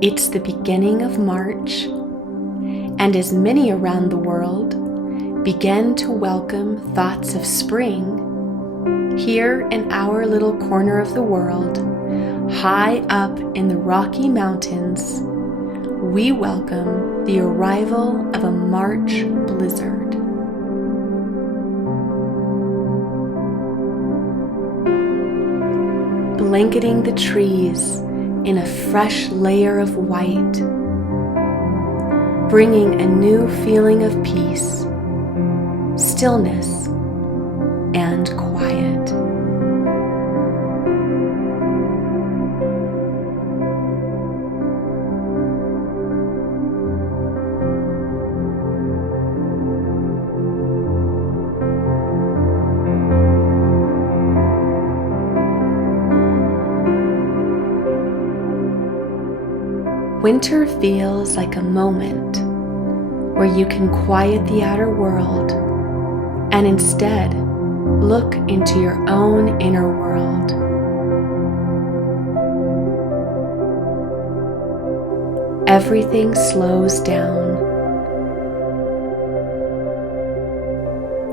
It's the beginning of March, and as many around the world begin to welcome thoughts of spring, here in our little corner of the world, high up in the Rocky Mountains, we welcome the arrival of a March blizzard. Blanketing the trees in a fresh layer of white, bringing a new feeling of peace, stillness, and quiet. Winter feels like a moment where you can quiet the outer world and instead look into your own inner world. Everything slows down.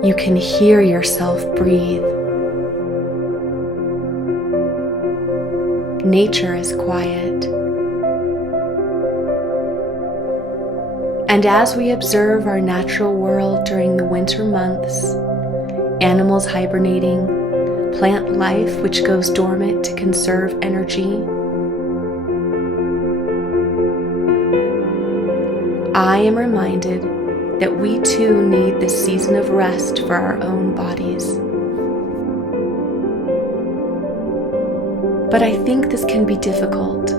You can hear yourself breathe. Nature is quiet. And as we observe our natural world during the winter months, animals hibernating, plant life which goes dormant to conserve energy, I am reminded that we too need this season of rest for our own bodies. But I think this can be difficult,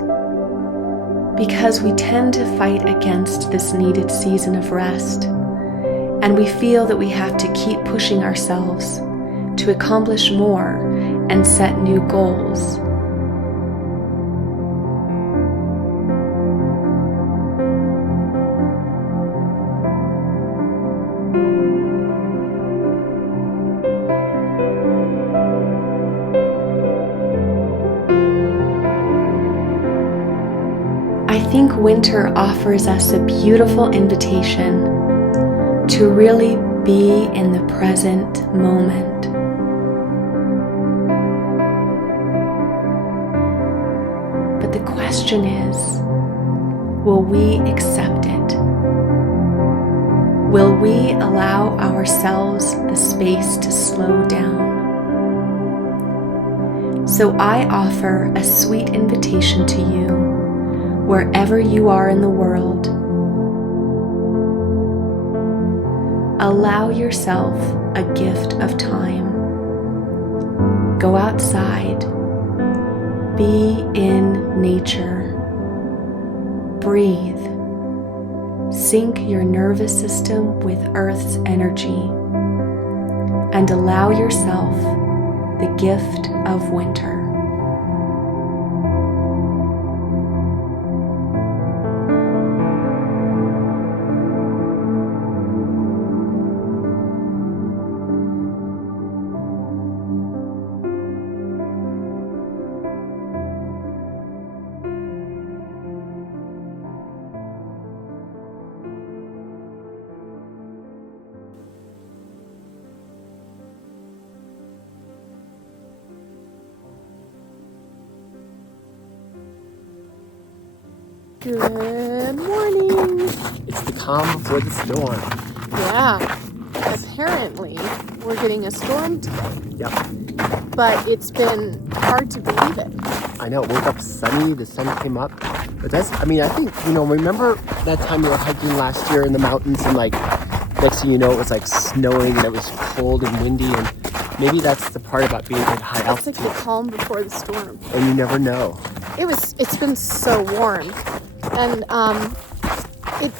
because we tend to fight against this needed season of rest, and we feel that we have to keep pushing ourselves to accomplish more and set new goals. I think winter offers us a beautiful invitation to really be in the present moment. But the question is, will we accept it? Will we allow ourselves the space to slow down? So I offer a sweet invitation to you, wherever you are in the world. Allow yourself a gift of time. Go outside. Be in nature. Breathe. Sync your nervous system with Earth's energy. And allow yourself the gift of winter. Good morning. It's the calm before the storm. Yeah, apparently we're getting a storm today. Yep. But it's been hard to believe it. I know, it woke up sunny, the sun came up. But I think, remember that time we were hiking last year in the mountains and next thing you know, it was snowing and it was cold and windy, and maybe that's the part about being at high altitude. It's like the calm before the storm. And you never know. It's been so warm. And it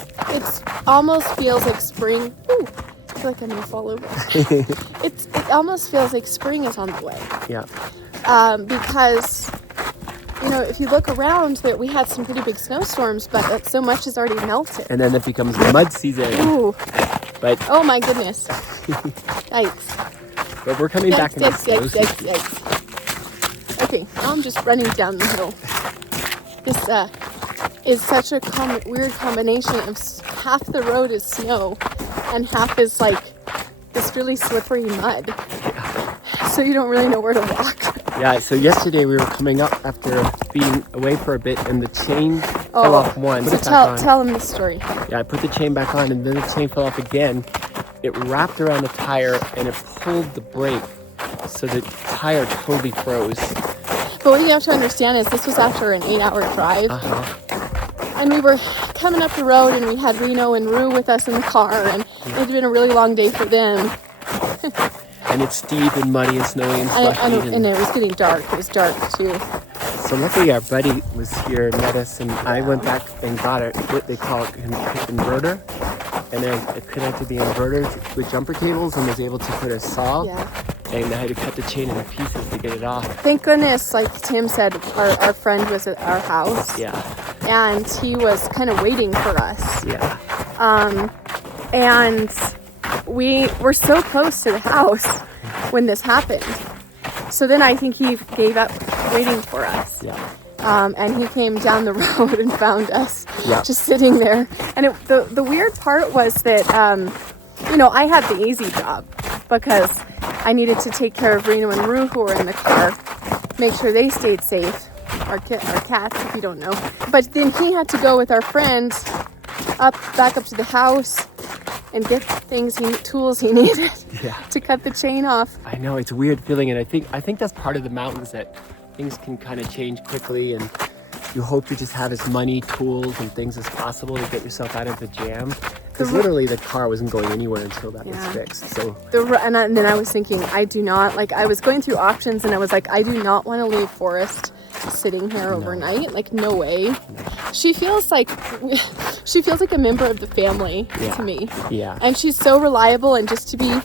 almost feels like spring. Ooh, I feel like I'm gonna fall over. It almost feels like spring is on the way. Yeah. Because if you look around, that we had some pretty big snowstorms, but so much has already melted. And then it becomes mud season. Ooh. But oh my goodness. Yikes. But we're coming back in the snow season. Yikes. Okay, now I'm just running down the hill. is such a weird combination of half the road is snow and half is like this really slippery mud. So you don't really know where to walk. Yeah, so yesterday we were coming up after being away for a bit, and the chain fell off once. So tell them the story. Yeah, I put the chain back on, and then the chain fell off again. It wrapped around the tire, and it pulled the brake, so the tire totally froze. But what you have to understand is this was after an 8-hour drive. And we were coming up the road, and we had Reno and Rue with us in the car, and it had been a really long day for them. And it's steep and muddy and snowy and slushy. And it was getting dark. It was dark too. So luckily our buddy was here and met us, and I went back and got what they call an inverter. And I connected the inverter with jumper cables and was able to put a saw. Yeah. And I had to cut the chain into pieces to get it off. Thank goodness, like Tim said, our friend was at our house. Yeah. And he was kind of waiting for us. Yeah. And we were so close to the house when this happened. So then I think he gave up waiting for us. Yeah. And he came down the road and found us just sitting there. And the weird part was that, I had the easy job because I needed to take care of Reno and Rue who were in the car, make sure they stayed safe. Our cats, if you don't know. But then he had to go with our friend back up to the house and get tools he needed to cut the chain off. I know, it's a weird feeling, and I think that's part of the mountains, that things can kind of change quickly, and you hope to just have as many tools and things as possible to get yourself out of the jam. Because literally the car wasn't going anywhere until that was fixed. So and then I was thinking, I was going through options, and I was like, I do not want to leave Forrest sitting here overnight. Like, no way. She feels like a member of the family to me. Yeah. And she's so reliable, and just to be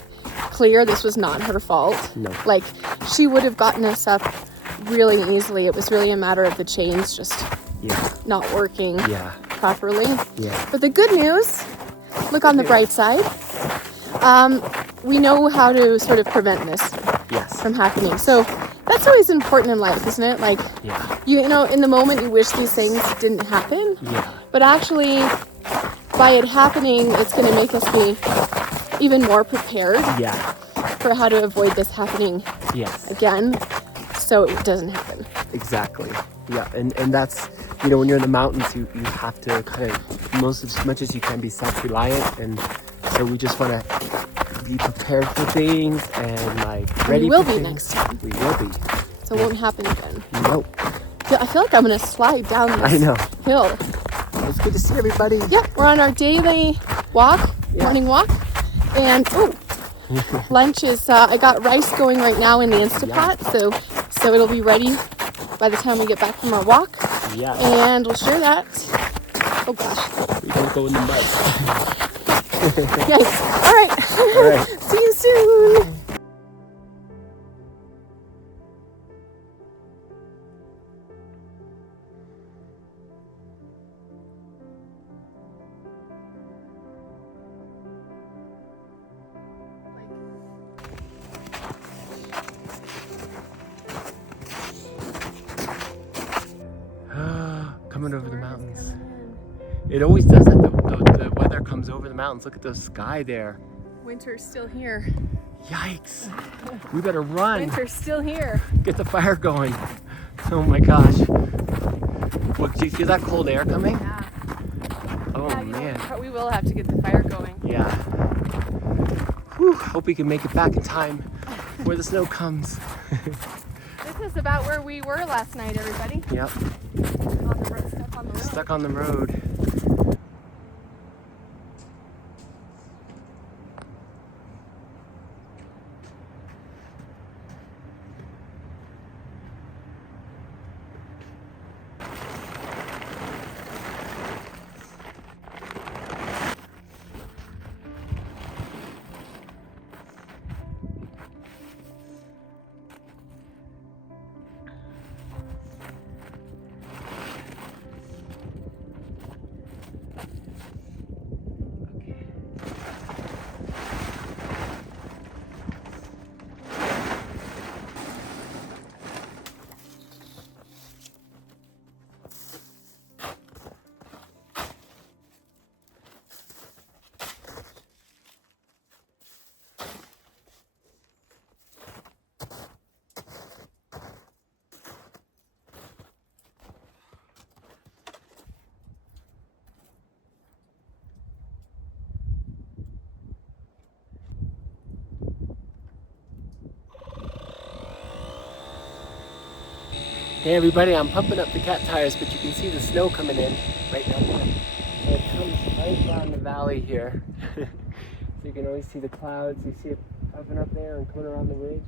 clear, this was not her fault. No. Like, she would have gotten us up really easily. It was really a matter of the chains just not working properly. Yeah. But the good news, look on the bright side. We know how to sort of prevent this from happening. So that's always important in life, isn't it? Like, in the moment you wish these things didn't happen. Yeah. But actually, by it happening, it's going to make us be even more prepared for how to avoid this happening again, so it doesn't happen. Exactly. Yeah, and that's, when you're in the mountains, you have to kind of, as much as you can, be self-reliant, and so we just want to be prepared for things and ready for things. We will be next time. We will be. So it won't happen again. Nope. I feel like I'm going to slide down this hill. It's good to see everybody. Yep, we're on our daily walk, morning walk, and lunch is, I got rice going right now in the Instapot, so it'll be ready by the time we get back from our walk. Yeah. And we'll share that. Oh gosh. We don't go in the mud. Yikes. All right. See you soon. Coming over the mountains. It always does that. The weather comes over the mountains. Look at the sky there. Winter's still here. Yikes. We better run. Winter's still here. Get the fire going. Oh my gosh. What, do you feel that cold air coming? Yeah. Oh man. We will have to get the fire going. Yeah. Whew, hope we can make it back in time before the snow comes. This is about where we were last night, everybody. Yep. Stuck on the road. Hey everybody, I'm pumping up the cat tires, but you can see the snow coming in right down there. So it comes right down the valley here. So you can always see the clouds. You see it puffing up there and coming around the ridge.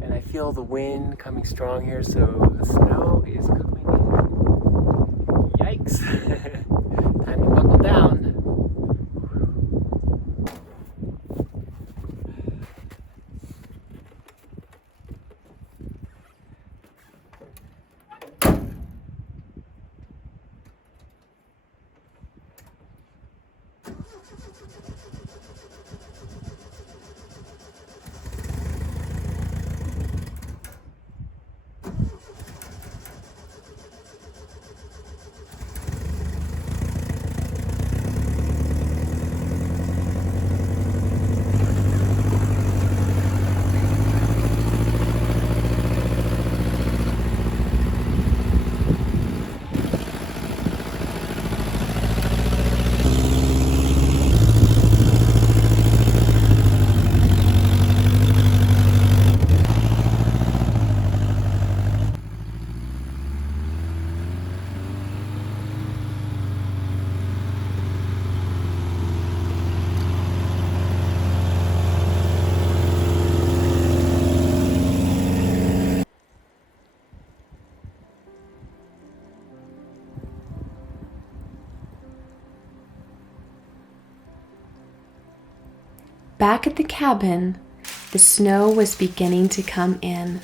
And I feel the wind coming strong here, so the snow is coming in. Yikes! Time to buckle down. Back at the cabin, the snow was beginning to come in.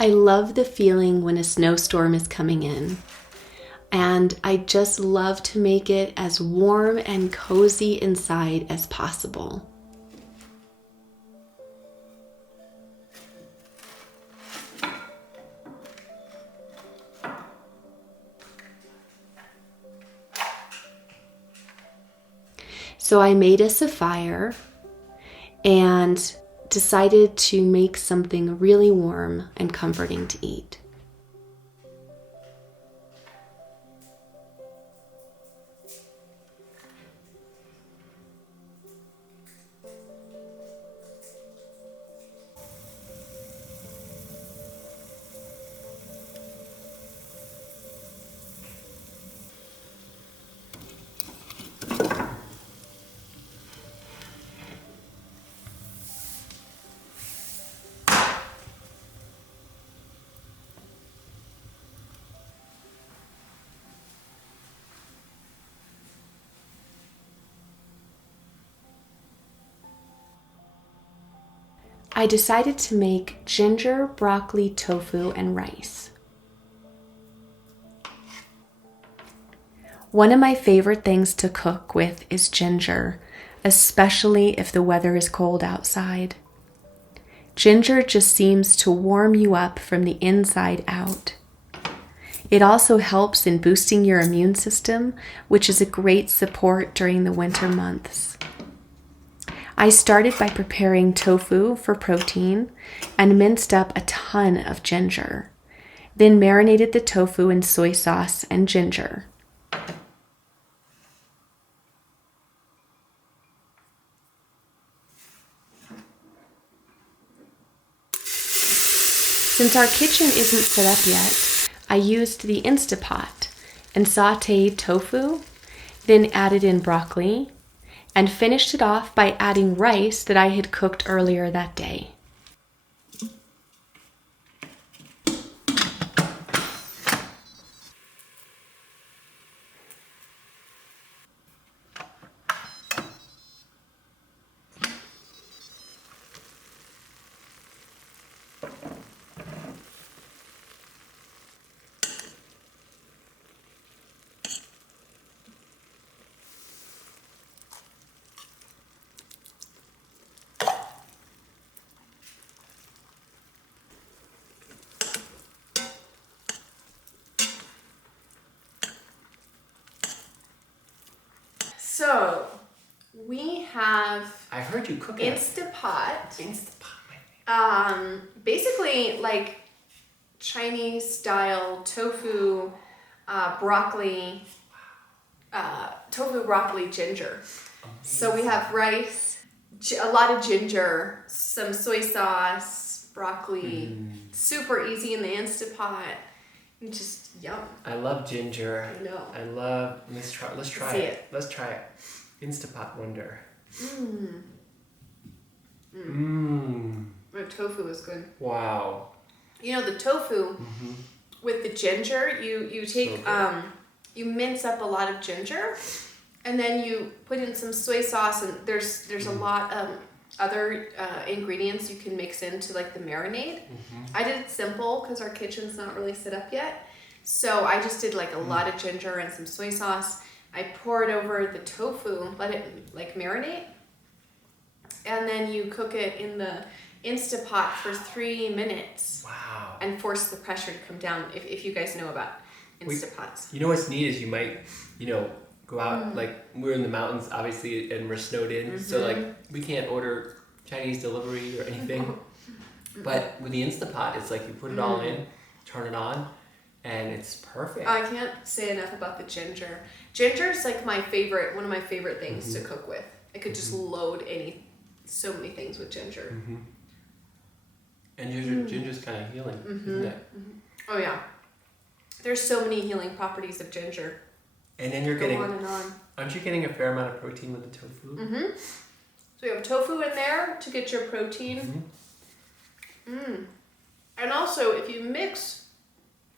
I love the feeling when a snowstorm is coming in, and I just love to make it as warm and cozy inside as possible. So I made us a fire and decided to make something really warm and comforting to eat. I decided to make ginger, broccoli, tofu, and rice. One of my favorite things to cook with is ginger, especially if the weather is cold outside. Ginger just seems to warm you up from the inside out. It also helps in boosting your immune system, which is a great support during the winter months. I started by preparing tofu for protein and minced up a ton of ginger, then marinated the tofu in soy sauce and ginger. Since our kitchen isn't set up yet, I used the Instapot and sauteed tofu, then added in broccoli, and finished it off by adding rice that I had cooked earlier that day. So, we have I heard you cooking. Instapot. Instapot. Basically like Chinese style tofu, broccoli, tofu, broccoli, ginger. So we have rice, a lot of ginger, some soy sauce, broccoli. Super easy in the Instapot. And just yum. I love ginger. I know. I love. Let's try See it. it. Let's try it. Instapot wonder. The tofu is good. Wow. You know, the tofu with the ginger, you take So you mince up a lot of ginger, and then you put in some soy sauce, and there's a lot of other ingredients you can mix into like the marinade. I did it simple because our kitchen's not really set up yet, so I just did like a lot of ginger and some soy sauce. I pour it over the tofu, let it like marinate, and then you cook it in the Instapot for 3 minutes. Wow. And force the pressure to come down. If you guys know about Instapots. You know what's neat is you might, go out, like we're in the mountains obviously and we're snowed in, so like we can't order Chinese delivery or anything. But with the Instapot, it's like you put it all in, turn it on, and it's perfect. I can't say enough about the ginger. Ginger is like one of my favorite things to cook with. I could just load so many things with ginger. And ginger's kind of healing, isn't it? Oh yeah. There's so many healing properties of ginger. And then you're Go getting, on and on. aren't you getting a fair amount of protein with the tofu? So you have tofu in there to get your protein. And also, if you mix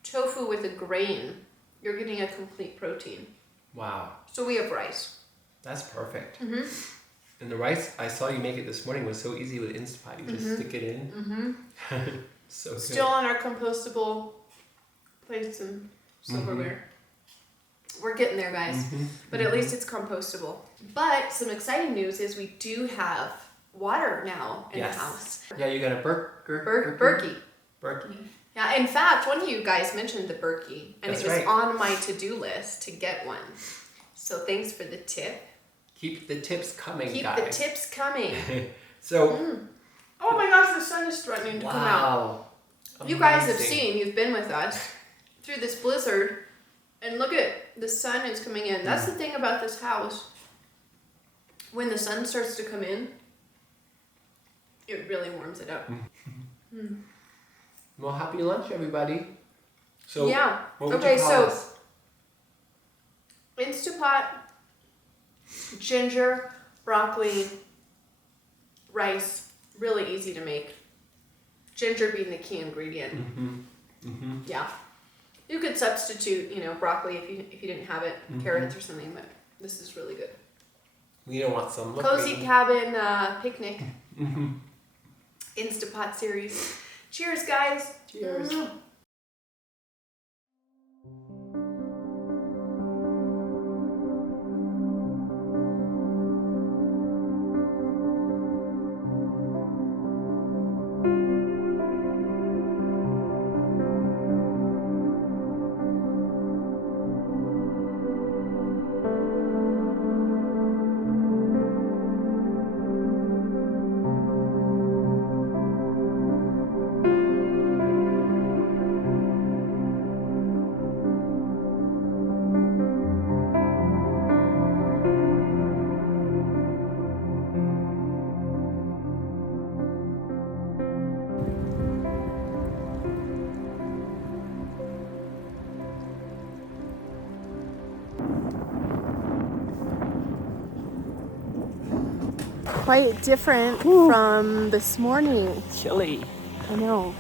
tofu with a grain, you're getting a complete protein. Wow. So we have rice. That's perfect. And the rice, I saw you make it this morning, was so easy with Instapot. You just stick it in. So good. Still on our compostable plates and silverware. We're getting there, guys. But at least it's compostable. But some exciting news is we do have water now in the house. Yeah, you got a Berkey. Berkey. Yeah, in fact, one of you guys mentioned the Berkey, and That's it was right. on my to-do list to get one. So thanks for the tip. Keep the tips coming, Keep guys. the tips coming. So, Oh my gosh, the sun is threatening to come out. wow. You guys have Amazing. seen, you've been with us through this blizzard, and look at the sun is coming in. That's the thing about this house. When the sun starts to come in, it really warms it up. Well, happy lunch, everybody. So, Yeah. what would Okay, you call so this? Instapot, ginger, broccoli, rice, really easy to make. Ginger being the key ingredient. Yeah. You could substitute, broccoli if you didn't have it, carrots or something, but this is really good. We don't want some. Cozy cabin picnic. Instapot series. Cheers, guys. Cheers. Quite different from this morning. Chilly. I know.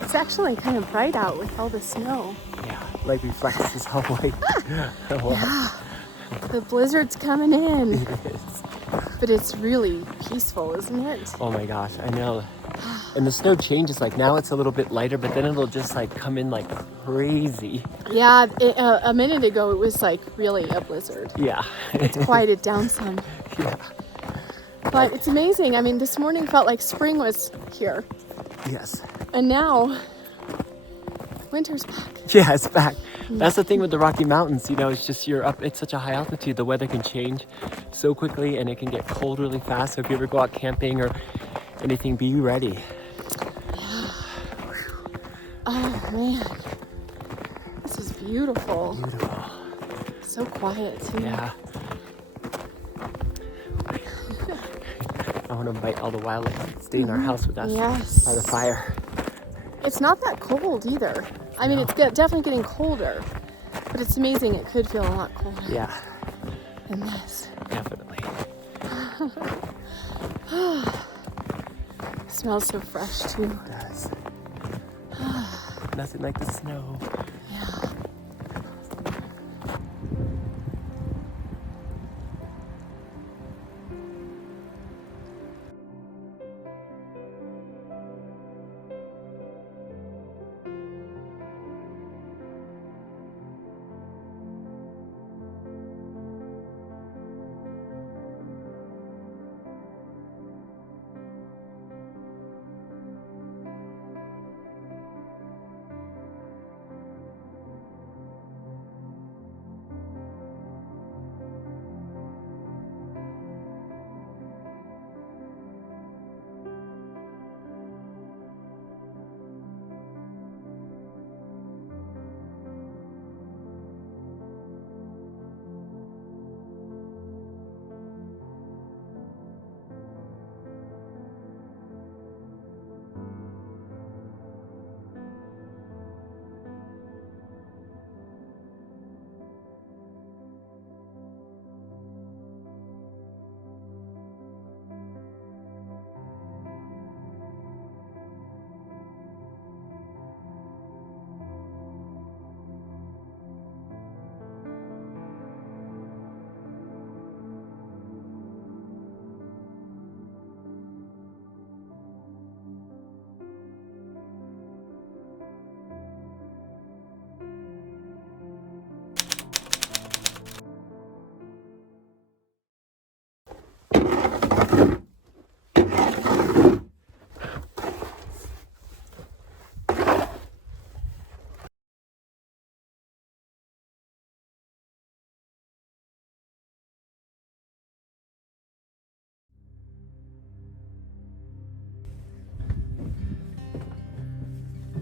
It's actually kind of bright out with all the snow. Yeah, like reflects this whole way. Yeah. The blizzard's coming in. But it's really peaceful, isn't it? Oh my gosh, I know. And the snow changes, like now it's a little bit lighter, but then it'll just like come in like crazy. Yeah, a minute ago it was like really a blizzard. Yeah. It's quieted down some. Yeah. But it's amazing. I mean, this morning felt like spring was here. Yes. And now, winter's back. Yeah, it's back. That's the thing with the Rocky Mountains, it's just you're up at such a high altitude, the weather can change so quickly and it can get cold really fast. So if you ever go out camping or anything, be ready. Oh man, this is beautiful. Beautiful. so quiet too. Yeah. I want to invite all the wildlife to stay in our house with us. Yes. By the fire. It's not that cold either. I mean, it's definitely getting colder, but it's amazing. It could feel a lot colder Yeah, than this. definitely. Smells so fresh too. It does. Nothing like the snow. Yeah.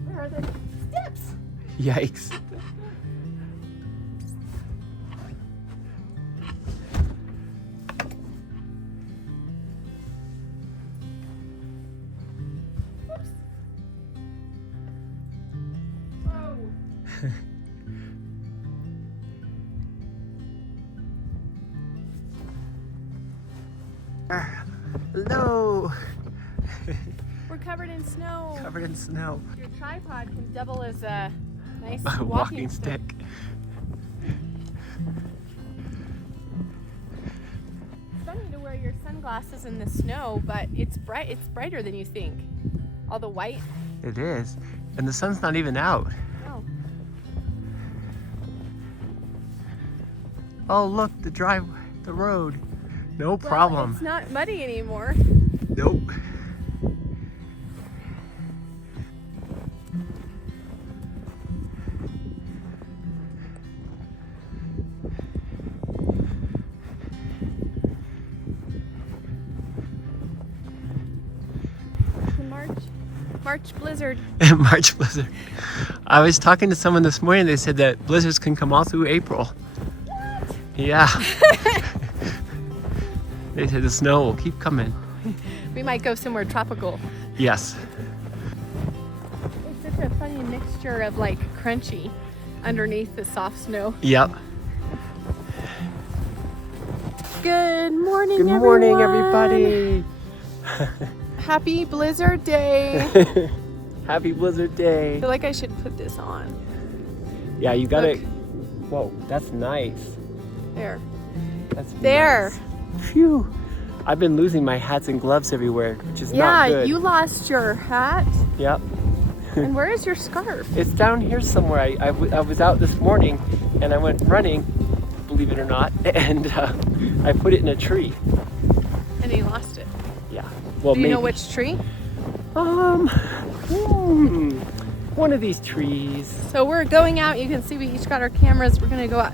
Where are the steps? Yikes. Hello. We're covered in snow. Covered in snow. Your tripod can double as a nice Walking stick. It's funny to wear your sunglasses in the snow, but it's bright. It's brighter than you think. All the white. It is. And the sun's not even out. Oh, Oh, look, the road. No well, problem. it's not muddy anymore. Nope. The March blizzard. March blizzard. I was talking to someone this morning. They said that blizzards can come all through April. What? Yeah. They said the snow will keep coming. We might go somewhere tropical. Yes. It's such a funny mixture of like crunchy underneath the soft snow. Yep. Good morning, Good morning, everybody. Happy Blizzard Day. Happy Blizzard I Day. feel like I should put this on. Yeah, you got Look. it. Whoa, that's nice. There. That's There. nice. Phew. I've been losing my hats and gloves everywhere, which is not Yeah, good. you lost your hat. Yep. And where is your scarf? It's down here somewhere. I was out this morning and I went running, believe it or not, and I put it in a tree. And you lost it. Yeah. Well, Do you maybe. know which tree? One of these trees. So we're going out. You can see we each got our cameras. We're gonna go out,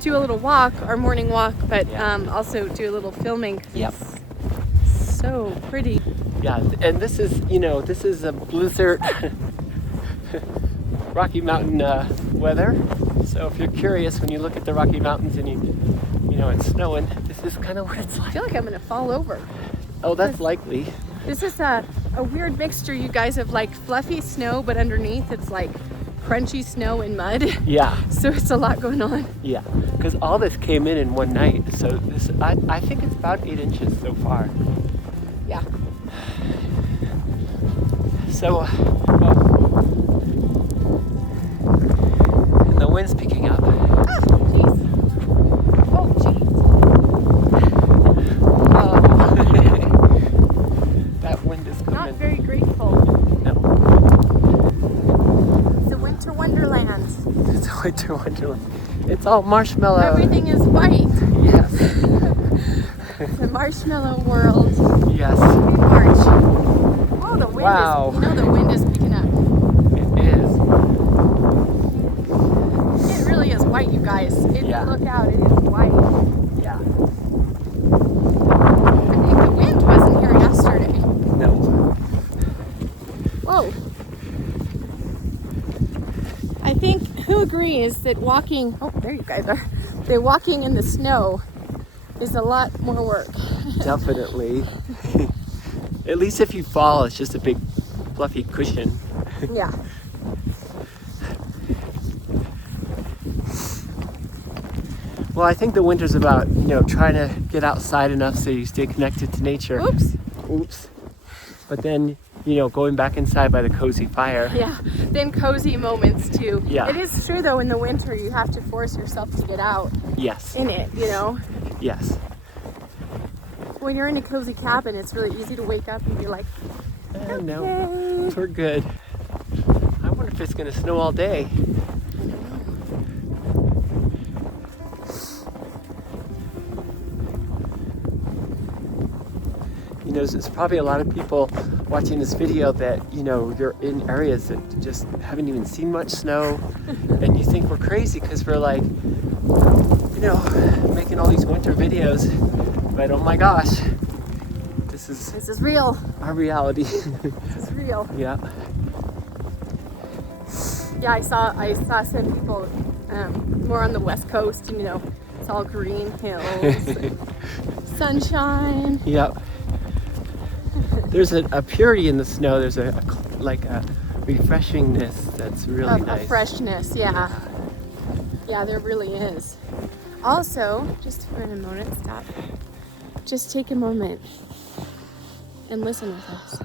do a little walk, our morning walk, but also do a little filming. Yep. It's so pretty. Yeah, and this is, this is a blizzard, Rocky Mountain weather. So if you're curious, when you look at the Rocky Mountains and you know it's snowing, this is kind of what it's I like. feel like I'm gonna fall over. Oh, that's likely. This is a weird mixture, you guys, of like fluffy snow, but underneath it's like crunchy snow and mud. Yeah, So it's a lot going on. yeah. Because all this came in one night. So this, I think it's about 8 inches so far. Yeah. So, well, and the wind's picking up. Ah, jeez. Oh, jeez. That wind is coming. Not very grateful. No, It's a winter wonderland. it's a winter wonderland. It's all marshmallow. Everything is white. Yes. The marshmallow world Yes, in March. Oh, the wind Wow. is, the wind is picking up. it is. It really is white, you guys. Yeah. Look out, it is white. Yeah. I think the wind wasn't here yesterday. No. Whoa. I think, who agrees that walking, oh, there you guys are, that walking in the snow is a lot more work. Definitely. At least if you fall, it's just a big fluffy cushion. Yeah. Well, I think the winter's about, trying to get outside enough so you stay connected to nature. Oops. Oops. But then, going back inside by the cozy fire. Yeah. Then cozy moments too. Yeah. It is true though, in the winter you have to force yourself to get out Yes. in it, Yes. When you're in a cozy cabin, it's really easy to wake up and be like, No, okay. we're good. I wonder if it's going to snow all day. There's probably a lot of people watching this video that, you're in areas that just haven't even seen much snow. And you think we're crazy because we're like, making all these winter videos. But oh my gosh, this is real. our reality. This is real. Yeah. Yeah, I saw some people more on the west coast, and it's all green hills, and sunshine. Yep. There's a purity in the snow. There's a refreshingness that's really nice. A freshness, yeah. Yeah, there really is. Also, just for a moment, stop. Just take a moment and listen with us.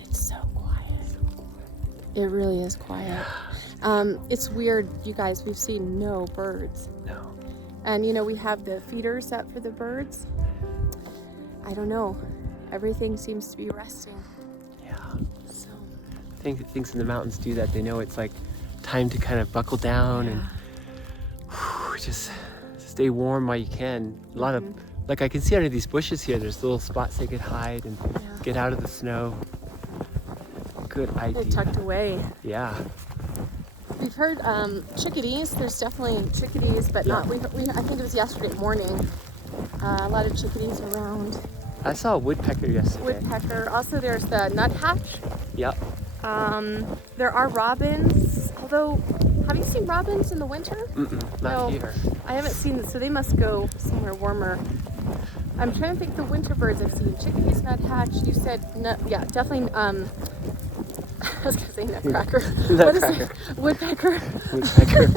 It's so quiet. It really is quiet. It's weird, you guys, we've seen no birds. No. And we have the feeders up for the birds. I don't know. Everything seems to be resting. Yeah. So I think things in the mountains do that. They know it's like time to kind of buckle down and just stay warm while you can. A lot of, I can see under these bushes here, there's little spots they could hide and get out of the snow. Good idea. they're tucked away. Yeah. We've heard chickadees. There's definitely chickadees, but not. I think it was yesterday morning. A lot of chickadees around. I saw a woodpecker yesterday. Woodpecker. Also, there's the nuthatch. Yep. There are robins. Although, have you seen robins in the winter? Not here. I haven't seen them, so they must go somewhere warmer. I'm trying to think the winter birds I've seen. Chickadees, nuthatch. You said yeah, definitely. I was gonna say nutcracker. What is it? Woodpecker. Woodpecker.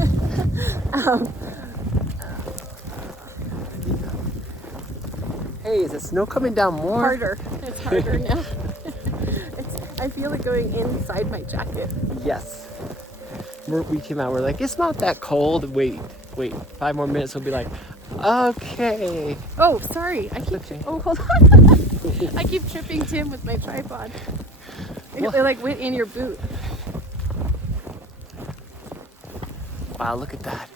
Hey, is the snow coming down more? Harder. It's harder now. I feel it going inside my jacket. Yes. We came out, we're like, it's not that cold. Wait, 5 more minutes, we'll be like, okay. Oh, sorry. Okay. Oh, hold on. I keep tripping Tim with my tripod. It went in your boot. Wow, look at that.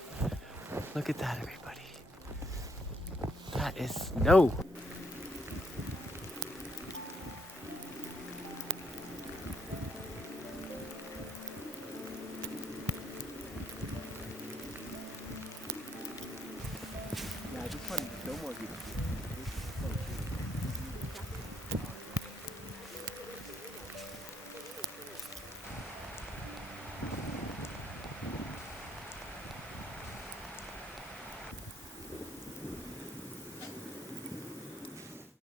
Look at that, everybody. That is snow. Yeah, I just wanted to show more people.